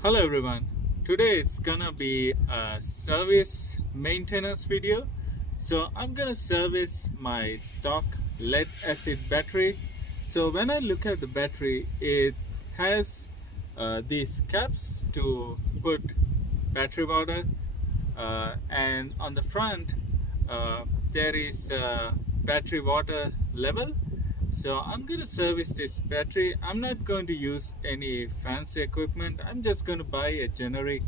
Hello everyone. Today it's gonna be a service maintenance video. So I'm gonna service my stock lead acid battery. So when I look at the battery, it has these caps to put battery water, and on the front there is a battery water level. So I'm going to service this battery. I'm not going to use any fancy equipment. I'm just going to buy a generic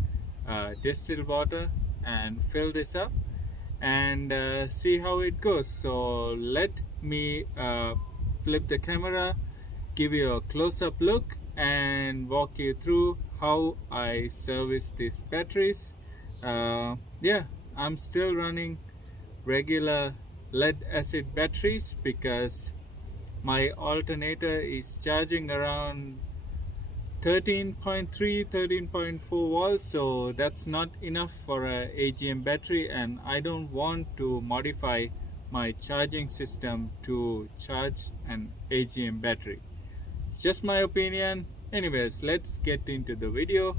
distilled water and fill this up and see how it goes. So let me flip the camera, give you a close-up look and walk you through how I service these batteries. Yeah, I'm still running regular lead acid batteries because my alternator is charging around 13.3 13.4 volts, so that's not enough for a AGM battery, and I don't want to modify my charging system to charge an AGM battery. It's just my opinion. Anyways, let's get into the video.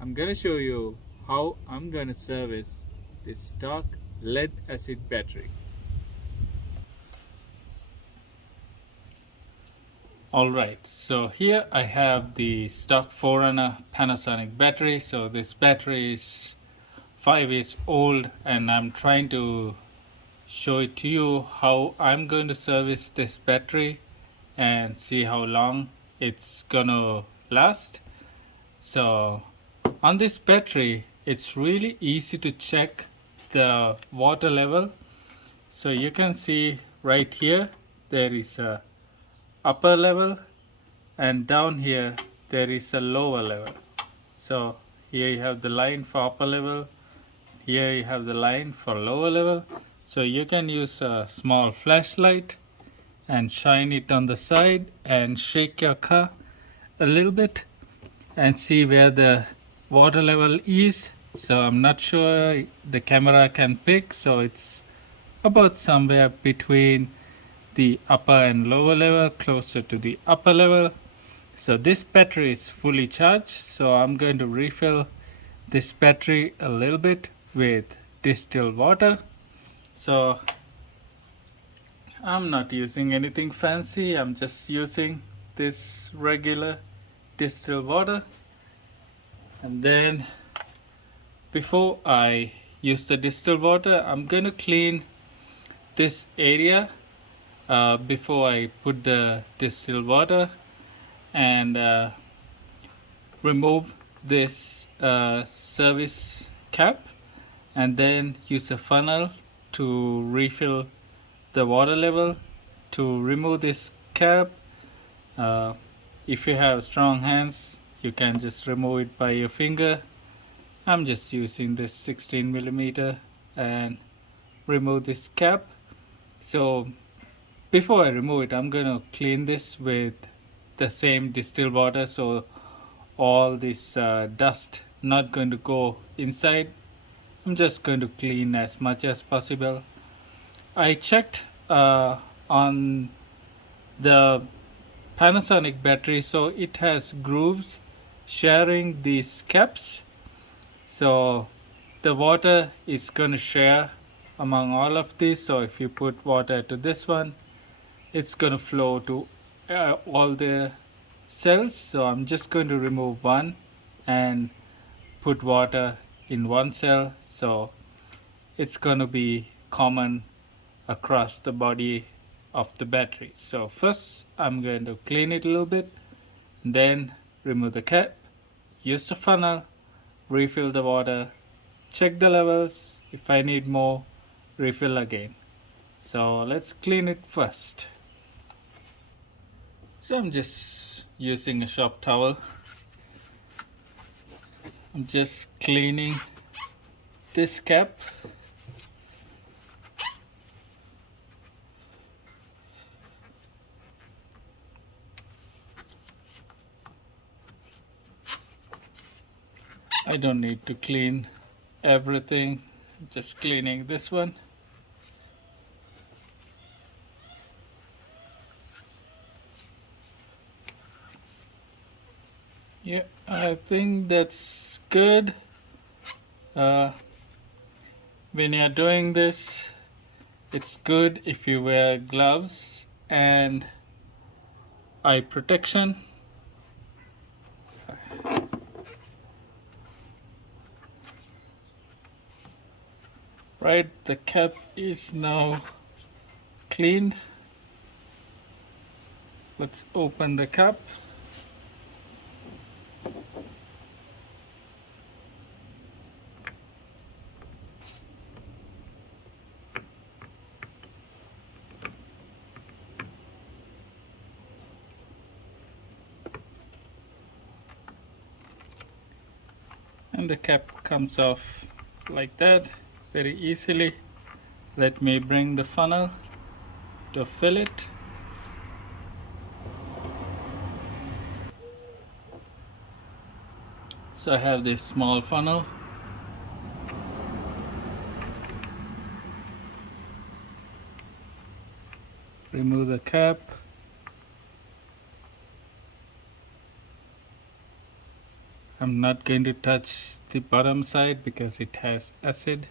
I'm gonna show you how I'm gonna service this stock lead acid battery. Alright, so here I have the stock Forerunner Panasonic battery. So this battery is 5 years old and I'm trying to show it to you how I'm going to service this battery and see how long it's gonna last. So on this battery, it's really easy to check the water level. So you can see right here there is a upper level and down here there is a lower level. So here you have the line for upper level, here you have the line for lower level. So you can use a small flashlight and shine it on the side and shake your car a little bit and see where the water level is. So I'm not sure the camera can pick, so it's about somewhere between the upper and lower level, closer to the upper level. So this battery is fully charged, so I'm going to refill this battery a little bit with distilled water. So I'm not using anything fancy, I'm just using this regular distilled water. And then before I use the distilled water, I'm going to clean this area before I put the distilled water and remove this service cap and then use a funnel to refill the water level. To remove this cap, if you have strong hands, you can just remove it by your finger. I'm just using this 16 millimeter and remove this cap. So before I remove it, I'm gonna clean this with the same distilled water, so all this dust not going to go inside. I'm just going to clean as much as possible. I checked on the Panasonic battery, so it has grooves sharing these caps, so the water is going to share among all of these. So if you put water to this one, it's going to flow to all the cells. So I'm just going to remove one and put water in one cell, so it's going to be common across the body of the battery. So first I'm going to clean it a little bit, then remove the cap, use the funnel, refill the water, check the levels. If I need more, refill again. So let's clean it first. So I'm just using a shop towel. I'm just cleaning this cap. I don't need to clean everything, I'm just cleaning this one. Yeah, I think that's good. uh, when you're doing this, it's good if you wear gloves and eye protection. Right, the cap is now cleaned. Let's open the cap. And the cap comes off like that very easily. Let me bring the funnel to fill it. So I have this small funnel. Remove the cap. I'm not going to touch the bottom side because it has acid.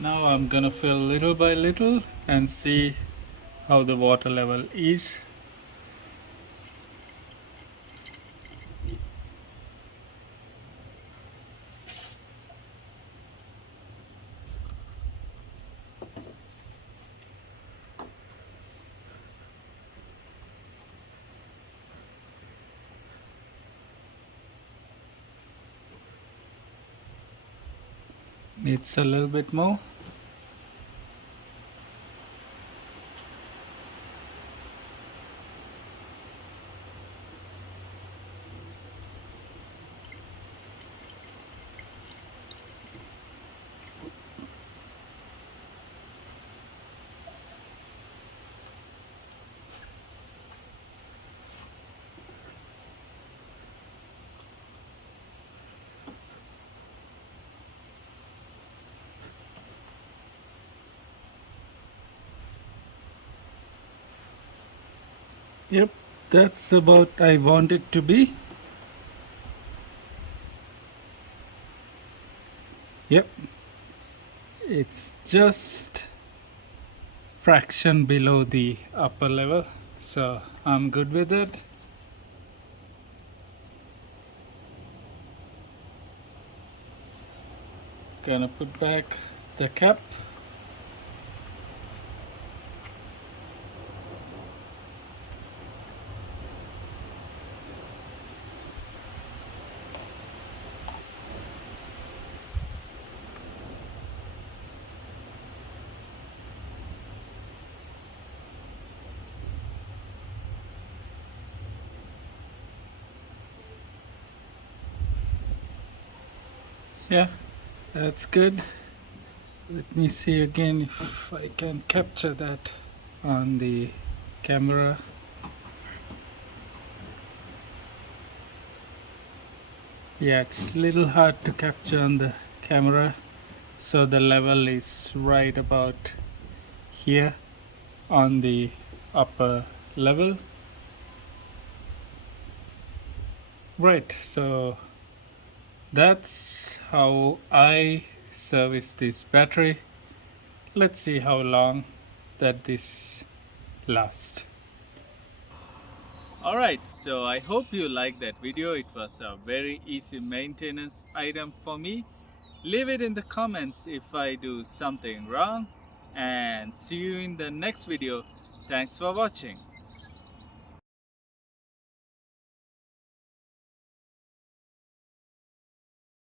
Now I'm gonna fill little by little and see how the water level is. Needs a little bit more. Yep, that's about I want it to be. Yep, it's just fraction below the upper level, so I'm good with it. Gonna put back the cap. Yeah, that's good. Let me see again if I can capture that on the camera. Yeah, it's a little hard to capture on the camera, so the level is right about here on the upper level. Right, so that's how I service this battery. Let's see how long that this lasts. Alright, so I hope you liked that video. It was a very easy maintenance item for me. Leave it in the comments if I do something wrong, and see you in the next video. Thanks for watching.